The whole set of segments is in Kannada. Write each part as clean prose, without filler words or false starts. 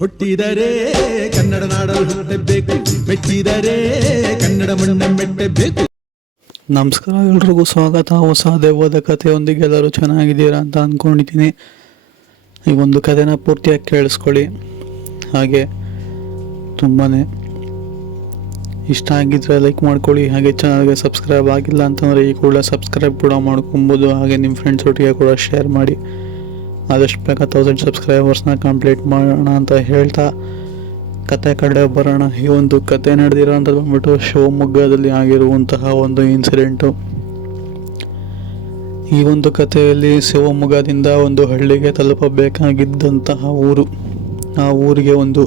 ಹುಟ್ಟಿದರೆ ಕನ್ನಡ ನಾಡಲು ಹುಟ್ಟಬೇಕು, ಮೆಟ್ಟಿದರೆ ಕನ್ನಡ ಮಣ್ಣ ಮೆಟ್ಟಬೇಕು. ನಮಸ್ಕಾರ, ಎಲ್ರಿಗೂ ಸ್ವಾಗತ. ಹೊಸ ದೆವ್ವದ ಕಥೆಯೊಂದಿಗೆ ಎಲ್ಲರೂ ಚೆನ್ನಾಗಿದ್ದೀರಾ ಅಂತ ಅಂದ್ಕೊಂಡಿದ್ದೀನಿ. ಈ ಒಂದು ಕಥೆನ ಪೂರ್ತಿಯಾಗಿ ಕೇಳಿಸ್ಕೊಳ್ಳಿ. ಹಾಗೆ ತುಂಬಾ ಇಷ್ಟ ಆಗಿದ್ರೆ ಲೈಕ್ ಮಾಡ್ಕೊಳ್ಳಿ. ಹಾಗೆ ಚಾನಲ್ಗೆ ಸಬ್ಸ್ಕ್ರೈಬ್ ಆಗಿಲ್ಲ ಅಂತಂದರೆ ಈ ಕೂಡ ಸಬ್ಸ್ಕ್ರೈಬ್ ಕೂಡ ಮಾಡ್ಕೊಬೋದು. ಹಾಗೆ ನಿಮ್ಮ ಫ್ರೆಂಡ್ಸ್ ಒಟ್ಟಿಗೆ ಕೂಡ ಶೇರ್ ಮಾಡಿ. ಆದಷ್ಟು ಬೇಗ 1000 ಸಬ್ಸ್ಕ್ರೈಬರ್ಸ್ನ ಕಂಪ್ಲೀಟ್ ಮಾಡೋಣ ಅಂತ ಹೇಳ್ತಾ ಕತೆ ಕಡೆ ಬರೋಣ. ಈ ಒಂದು ಕತೆ ನಡೆದಿರೋ ಅಂತ ಬಂದ್ಬಿಟ್ಟು ಶಿವಮೊಗ್ಗದಲ್ಲಿ ಆಗಿರುವಂತಹ ಒಂದು ಇನ್ಸಿಡೆಂಟು. ಈ ಒಂದು ಕಥೆಯಲ್ಲಿ ಶಿವಮೊಗ್ಗದಿಂದ ಒಂದು ಹಳ್ಳಿಗೆ ತಲುಪಬೇಕಾಗಿದ್ದಂತಹ ಊರು, ಆ ಊರಿಗೆ ಒಂದು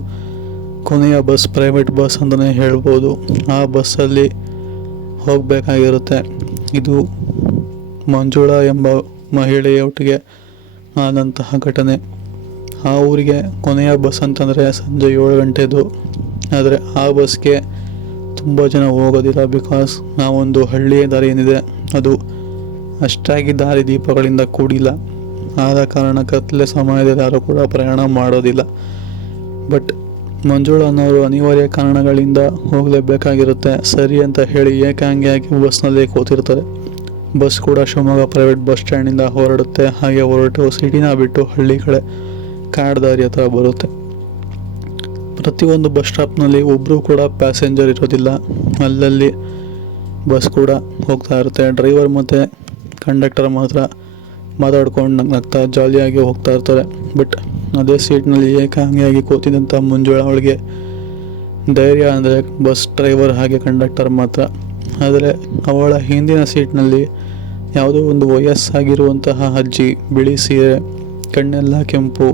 ಕೊನೆಯ ಬಸ್, ಪ್ರೈವೇಟ್ ಬಸ್ ಅಂತಲೇ ಹೇಳ್ಬೋದು. ಆ ಬಸ್ಸಲ್ಲಿ ಹೋಗಬೇಕಾಗಿರುತ್ತೆ. ಇದು ಮಂಜುಳಾ ಎಂಬ ಮಹಿಳೆಯೊಟ್ಟಿಗೆ ಆದಂತಹ ಘಟನೆ. ಆ ಊರಿಗೆ ಕೊನೆಯ ಬಸ್ ಅಂತಂದರೆ ಸಂಜೆ 7 ಗಂಟೆದು. ಆದರೆ ಆ ಬಸ್ಗೆ ತುಂಬ ಜನ ಹೋಗೋದಿಲ್ಲ. ಬಿಕಾಸ್ ಆ ಒಂದು ಹಳ್ಳಿಯ ದಾರಿ ಏನಿದೆ ಅದು ಅಷ್ಟಾಗಿ ದಾರಿ ದೀಪಗಳಿಂದ ಕೂಡಿಲ್ಲ. ಆದ ಕಾರಣ ಕತ್ತಲೆ ಸಮಯದಲ್ಲಿ ಯಾರೂ ಕೂಡ ಪ್ರಯಾಣ ಮಾಡೋದಿಲ್ಲ. ಬಟ್ ಮಂಜುಳಾ ಅನ್ನೋರು ಅನಿವಾರ್ಯ ಕಾರಣಗಳಿಂದ ಹೋಗಲೇಬೇಕಾಗಿರುತ್ತೆ. ಸರಿ ಅಂತ ಹೇಳಿ ಏಕಾಂಗಿಯಾಗಿ ಬಸ್ನಲ್ಲಿ ಕೂತಿರ್ತಾರೆ. ಬಸ್ ಕೂಡ ಶಿವಮೊಗ್ಗ ಪ್ರೈವೇಟ್ ಬಸ್ ಸ್ಟ್ಯಾಂಡಿಂದ ಹೊರಡುತ್ತೆ. ಹಾಗೆ ಹೊರಟು ಸಿಟಿನ ಬಿಟ್ಟು ಹಳ್ಳಿ ಕಡೆ ಕಾಡ್ದಾರಿ ಹತ್ರ ಬರುತ್ತೆ. ಪ್ರತಿಯೊಂದು ಬಸ್ ಸ್ಟಾಪ್ನಲ್ಲಿ ಒಬ್ಬರು ಕೂಡ ಪ್ಯಾಸೆಂಜರ್ ಇರೋದಿಲ್ಲ. ಅಲ್ಲಲ್ಲಿ ಬಸ್ ಕೂಡ ಹೋಗ್ತಾ ಇರುತ್ತೆ. ಡ್ರೈವರ್ ಮತ್ತು ಕಂಡಕ್ಟರ್ ಮಾತ್ರ ಮಾತಾಡ್ಕೊಂಡು ನಗ್ತಾ ಜಾಲಿಯಾಗಿ ಹೋಗ್ತಾ ಇರ್ತಾರೆ. ಬಟ್ ಅದೇ ಸೀಟ್ನಲ್ಲಿ ಏಕಾಂಗಿಯಾಗಿ ಕೂತಿದ್ದಂಥ ಮಂಜುಳಾ ಅವಳಿಗೆ ಧೈರ್ಯ ಅಂದರೆ ಬಸ್ ಡ್ರೈವರ್ ಹಾಗೆ ಕಂಡಕ್ಟರ್ ಮಾತ್ರ. ಆದರೆ ಅವಳ ಹಿಂದಿನ ಸೀಟ್ನಲ್ಲಿ ಯಾವುದೋ ಒಂದು ವಯಸ್ಸಾಗಿರುವಂತಹ ಅಜ್ಜಿ, ಬಿಳಿ ಸೀರೆ, ಕಣ್ಣೆಲ್ಲ ಕೆಂಪು,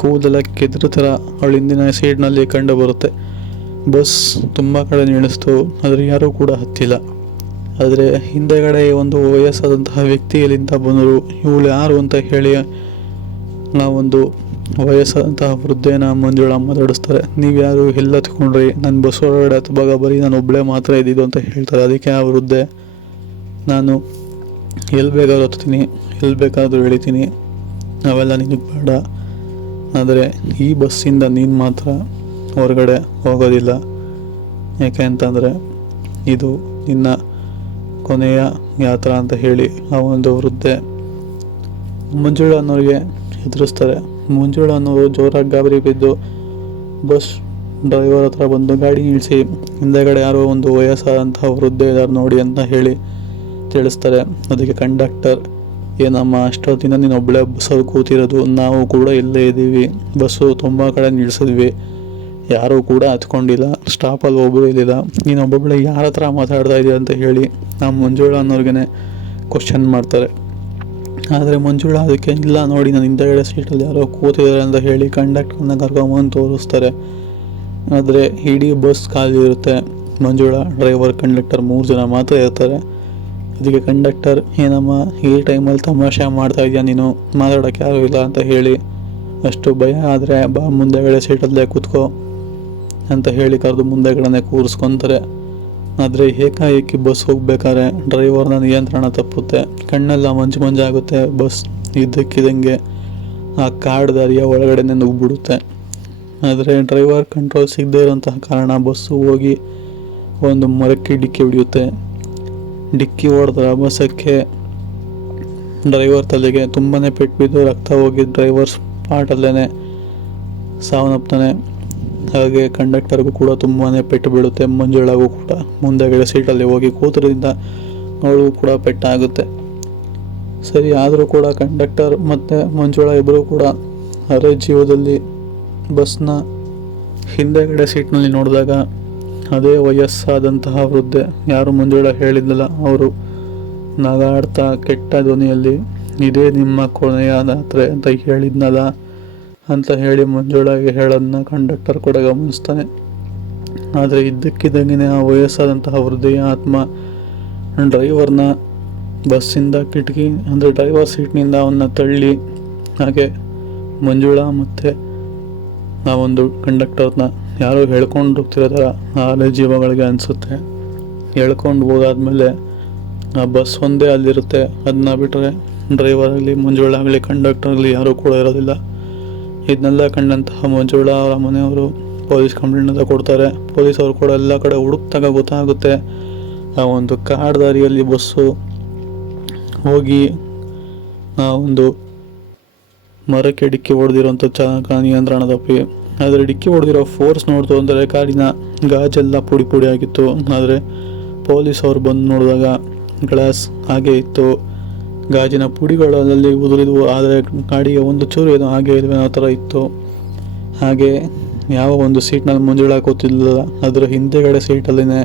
ಕೂದಲ ಕೆದ್ರ ಥರ ಅವಳ ಹಿಂದಿನ ಸೀಟ್ನಲ್ಲಿ ಕಂಡು ಬರುತ್ತೆ. ಬಸ್ ತುಂಬ ಕಡೆ ನಿಲ್ಲಿಸ್ತು, ಆದರೆ ಯಾರೂ ಕೂಡ ಹತ್ತಿಲ್ಲ. ಆದರೆ ಹಿಂದೆಗಡೆ ಒಂದು ವಯಸ್ಸಾದಂತಹ ವ್ಯಕ್ತಿ ಎಲ್ಲಿಂದ ಬಂದರು, ಇವಳು ಯಾರು ಅಂತ ಹೇಳಿ ಆ ಒಂದು ವಯಸ್ಸಾದಂತಹ ವೃದ್ಧೆನ ಮಂಜುಳಾ ಮಾತಾಡಿಸ್ತಾರೆ. ನೀವು ಯಾರು, ಎಲ್ಲ ಹತ್ಕೊಂಡ್ರಿ, ನನ್ನ ಬಸ್ ಹೊರಗಡೆ ಹತ್ತುವಾಗ ಬರೀ ನಾನು ಒಬ್ಬಳೇ ಮಾತ್ರ ಇದ್ದಿದ್ದು ಅಂತ ಹೇಳ್ತಾರೆ. ಅದಕ್ಕೆ ಆ ವೃದ್ಧೆ, ನಾನು ಎಲ್ಲಿ ಬೇಕಾದ್ರೂ ಹತ್ತೀನಿ, ಎಲ್ಲಿ ಬೇಕಾದರೂ ಇಳಿತೀನಿ, ಅವೆಲ್ಲ ನಿನಗೆ ಬೇಡ. ಆದರೆ ಈ ಬಸ್ಸಿಂದ ನೀನು ಮಾತ್ರ ಹೊರಗಡೆ ಹೋಗೋದಿಲ್ಲ. ಯಾಕೆ ಅಂತಂದರೆ ಇದು ನಿನ್ನ ಕೊನೆಯ ಯಾತ್ರಾ ಅಂತ ಹೇಳಿ ಆ ಒಂದು ವೃದ್ಧೆ ಮಂಜುಳಾ ಅನ್ನೋರಿಗೆ ಎದುರಿಸ್ತಾರೆ. ಮಂಜುಳಾ ಅನ್ನೋರು ಜೋರಾಗಿ ಗಾಬರಿ ಬಿದ್ದು ಬಸ್ ಡ್ರೈವರ್ ಹತ್ರ ಬಂದು ಗಾಡಿ ನಿಲ್ಲಿಸಿ, ಹಿಂದೆಗಡೆ ಯಾರೋ ಒಂದು ವಯಸ್ಸಾದಂತಹ ವೃದ್ಧೆ ಇದ್ದಾರೆ ನೋಡಿ ಅಂತ ಹೇಳಿ ತಿಳಿಸ್ತಾರೆ. ಅದಕ್ಕೆ ಕಂಡಕ್ಟರ್, ಏನಮ್ಮ ಅಷ್ಟೊತ್ತಿನ ನೀನು ಒಬ್ಬಳೇ ಬಸ್ಸಲ್ಲಿ ಕೂತಿರೋದು, ನಾವು ಕೂಡ ಇಲ್ಲೇ ಇದ್ದೀವಿ, ಬಸ್ಸು ತುಂಬ ಕಡೆ ನಿಲ್ಲಿಸಿದ್ವಿ, ಯಾರೂ ಕೂಡ ಹತ್ಕೊಂಡಿಲ್ಲ, ಸ್ಟಾಪಲ್ಲಿ ಒಬ್ಬರು ಇರಲಿಲ್ಲ, ನೀನು ಒಬ್ಬೊಬ್ಬಳೆ ಯಾರ ಹತ್ರ ಮಾತಾಡ್ತಾ ಇದೆಯಾ ಅಂತ ಹೇಳಿ ಆ ಮಂಜುಳಾ ಅನ್ನೋರ್ಗೆ ಕ್ವಶನ್ ಮಾಡ್ತಾರೆ. ಆದರೆ ಮಂಜುಳಾ ಅದಕ್ಕೆ ಇಲ್ಲ, ನೋಡಿ ನಾನು ಹಿಂದೆಗಡೆ ಸೀಟಲ್ಲಿ ಯಾರೋ ಕೂತಿದ್ದಾರೆ ಅಂತ ಹೇಳಿ ಕಂಡಕ್ಟರ್ನ ಕರ್ಕೊಂಬಂದು ತೋರಿಸ್ತಾರೆ. ಆದರೆ ಇಡೀ ಬಸ್ ಖಾಲಿ ಇರುತ್ತೆ. ಮಂಜುಳಾ, ಡ್ರೈವರ್, ಕಂಡಕ್ಟರ್ 3 ಜನ ಮಾತ್ರ ಇರ್ತಾರೆ. ಅದಕ್ಕೆ ಕಂಡಕ್ಟರ್, ಏನಮ್ಮ ಈ ಟೈಮಲ್ಲಿ ತಮಾಷೆ ಮಾಡ್ತಾ ಇದೆಯಾ ನೀನು, ಮಾತಾಡೋಕ್ಕೆ ಯಾರೂ ಇಲ್ಲ ಅಂತ ಹೇಳಿ, ಅಷ್ಟು ಭಯ ಆದರೆ ಬಾ ಮುಂದೆಗಡೆ ಸೀಟಲ್ಲೇ ಕೂತ್ಕೋ ಅಂತ ಹೇಳಿ ಕರೆದು ಮುಂದೆಗಡೆ ಕೂರಿಸ್ಕೊತಾರೆ. ಆದರೆ ಏಕಾಏಕಿ ಬಸ್ ಹೋಗ್ಬೇಕಾದ್ರೆ ಡ್ರೈವರ್ನ ನಿಯಂತ್ರಣ ತಪ್ಪುತ್ತೆ. ಕಣ್ಣೆಲ್ಲ ಮಂಜಾಗುತ್ತೆ. ಬಸ್ ಇದ್ದಕ್ಕಿದ್ದಂಗೆ ಆ ಕಾಡು ದಾರಿಯ ಒಳಗಡೆ ನುಗ್ಗಿಬಿಡುತ್ತೆ. ಆದರೆ ಡ್ರೈವರ್ ಕಂಟ್ರೋಲ್ ಸಿಗದೇ ಇರೋಂತಹ ಕಾರಣ ಬಸ್ಸು ಹೋಗಿ ಒಂದು ಮರಕ್ಕೆ ಡಿಕ್ಕಿ ಹೊಡೆಯುತ್ತೆ. ಡಿಕ್ಕಿ ಹೊಡೆದ್ರೆ ಬಸ್ಸಕ್ಕೆ ಡ್ರೈವರ್ ತಲೆಗೆ ತುಂಬಾ ಪೆಟ್ಟು ಬಿದ್ದು ರಕ್ತ ಹೋಗಿ ಡ್ರೈವರ್ ಸ್ಪಾಟಲ್ಲೇ ಸಾವನ್ನಪ್ತಾನೆ. ಹಾಗೆ ಕಂಡಕ್ಟರ್ಗೂ ಕೂಡ ತುಂಬಾ ಪೆಟ್ಟು ಬೀಳುತ್ತೆ. ಮಂಜುಳಾಗೂ ಕೂಡ ಮುಂದೆಗಡೆ ಸೀಟಲ್ಲಿ ಹೋಗಿ ಕೂತರಿಂದ ಅವಳಿಗೂ ಕೂಡ ಪೆಟ್ಟಾಗುತ್ತೆ. ಸರಿ, ಆದರೂ ಕೂಡ ಕಂಡಕ್ಟರ್ ಮತ್ತು ಮಂಜುಳಾ ಇಬ್ಬರು ಕೂಡ ಅರೆ ಜೀವದಲ್ಲಿ ಬಸ್ನ ಹಿಂದೆಗಡೆ ಸೀಟ್ನಲ್ಲಿ ನೋಡಿದಾಗ ಅದೇ ವಯಸ್ಸಾದಂತಹ ವೃದ್ಧೆ, ಯಾರು ಮಂಜುಳಾ ಹೇಳಿದ್ನಲ್ಲ ಅವರು, ನಗಾಡ್ತಾ ಕೆಟ್ಟ ಧ್ವನಿಯಲ್ಲಿ, ಇದೇ ನಿಮ್ಮ ಕೊನೆಯ ಯಾತ್ರೆ ಅಂತ ಹೇಳಿದ್ನಲ್ಲ ಅಂತ ಹೇಳಿ ಮಂಜುಳಾಗೆ ಹೇಳೋದನ್ನ ಕಂಡಕ್ಟರ್ ಕೂಡ ಗಮನಿಸ್ತಾನೆ. ಆದರೆ ಇದ್ದಕ್ಕಿದ್ದಂಗೆ ಆ ವಯಸ್ಸಾದಂತಹ ವೃದ್ಧೆಯ ಆತ್ಮ ಡ್ರೈವರ್ನ ಬಸ್ಸಿಂದ ಕಿಟಕಿ ಅಂದರೆ ಡ್ರೈವರ್ ಸೀಟ್ನಿಂದ ಅವನ್ನ ತಳ್ಳಿ, ಹಾಗೆ ಮಂಜುಳಾ ಮತ್ತು ಆ ಒಂದು ಕಂಡಕ್ಟರ್ನ ಯಾರೋ ಹೇಳ್ಕೊಂಡು ಹೋಗ್ತಿರೋ ಥರ ಆ ಜೀವಗಳಿಗೆ ಅನಿಸುತ್ತೆ. ಹೇಳ್ಕೊಂಡು ಹೋದಾದ್ಮೇಲೆ ಆ ಬಸ್ ಒಂದೇ ಅಲ್ಲಿರುತ್ತೆ. ಅದನ್ನ ಬಿಟ್ಟರೆ ಡ್ರೈವರ್ ಆಗಲಿ, ಮಂಜುಳಾ ಆಗಲಿ, ಕಂಡಕ್ಟರ್ ಆಗಲಿ ಯಾರೂ ಕೂಡ ಇರೋದಿಲ್ಲ. ಇದನ್ನೆಲ್ಲ ಕಂಡಂತಹ ಮಂಜುಳಾ ಅವರ ಮನೆಯವರು ಪೊಲೀಸ್ ಕಂಪ್ಲೇಂಟ್ ಅಂತ ಕೊಡ್ತಾರೆ. ಪೊಲೀಸವರು ಕೂಡ ಎಲ್ಲ ಕಡೆ ಹುಡುಕ್ದಾಗ ಗೊತ್ತಾಗುತ್ತೆ ಆ ಒಂದು ಕಾಡು ದಾರಿಯಲ್ಲಿ ಬಸ್ಸು ಹೋಗಿ ಆ ಒಂದು ಮರಕ್ಕೆ ಡಿಕ್ಕಿ ಹೊಡೆದಿರೋಂಥ ಚಾಲಕ ನಿಯಂತ್ರಣ ತಪ್ಪಿ. ಆದರೆ ಡಿಕ್ಕಿ ಹೊಡೆದಿರೋ ಫೋರ್ಸ್ ನೋಡ್ತು ಅಂದರೆ ಕಾರಿನ ಗಾಜೆಲ್ಲ ಪುಡಿ ಪುಡಿ ಆಗಿತ್ತು. ಆದರೆ ಪೊಲೀಸ್ ಅವ್ರು ಬಂದು ನೋಡಿದಾಗ ಗ್ಲಾಸ್ ಹಾಗೆ ಇತ್ತು, ಗಾಜಿನ ಪುಡಿಗಳಲ್ಲಿ ಉದುರಿದ್ವು. ಆದರೆ ಗಾಡಿಗೆ ಒಂದು ಚೂರು ಏನೋ ಹಾಗೆ ಇಲ್ವೇ ಆ ಥರ ಇತ್ತು. ಹಾಗೆ ಯಾವ ಒಂದು ಸೀಟ್ನಲ್ಲಿ ಮಂಜುಳಾ ಕೂತಿಲ್ಲ, ಅದರ ಹಿಂದೆಗಡೆ ಸೀಟಲ್ಲಿನೇ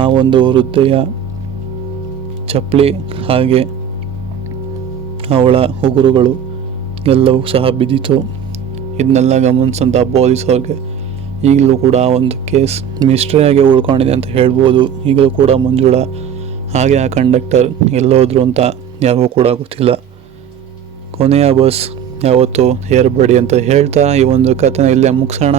ಆ ಒಂದು ವೃದ್ಧೆಯ ಚಪ್ಪಲಿ ಹಾಗೆ ಅವಳ ಉಗುರುಗಳು ಎಲ್ಲವೂ ಸಹ ಬಿದ್ದಿತು. ಇದನ್ನೆಲ್ಲ ಗಮನಿಸಂಥ ಪೊಲೀಸ್ ಅವ್ರಿಗೆ ಈಗಲೂ ಕೂಡ ಒಂದು ಕೇಸ್ ಮಿಸ್ಟ್ರಿಯಾಗಿ ಉಳ್ಕೊಂಡಿದೆ ಅಂತ ಹೇಳ್ಬೋದು. ಈಗಲೂ ಕೂಡ ಮಂಜುಳಾ ಹಾಗೆ ಆ ಕಂಡಕ್ಟರ್ ಎಲ್ಲೋದ್ರು ಅಂತ ಯಾರಿಗೂ ಕೂಡ ಗೊತ್ತಿಲ್ಲ. ಕೊನೆಯ ಬಸ್ ಯಾವತ್ತು ಏರ್ಬೇಡಿ ಅಂತ ಹೇಳ್ತಾ ಈ ಒಂದು ಕಥೆನ ಇಲ್ಲೇ ಮುಗಿಸೋಣ.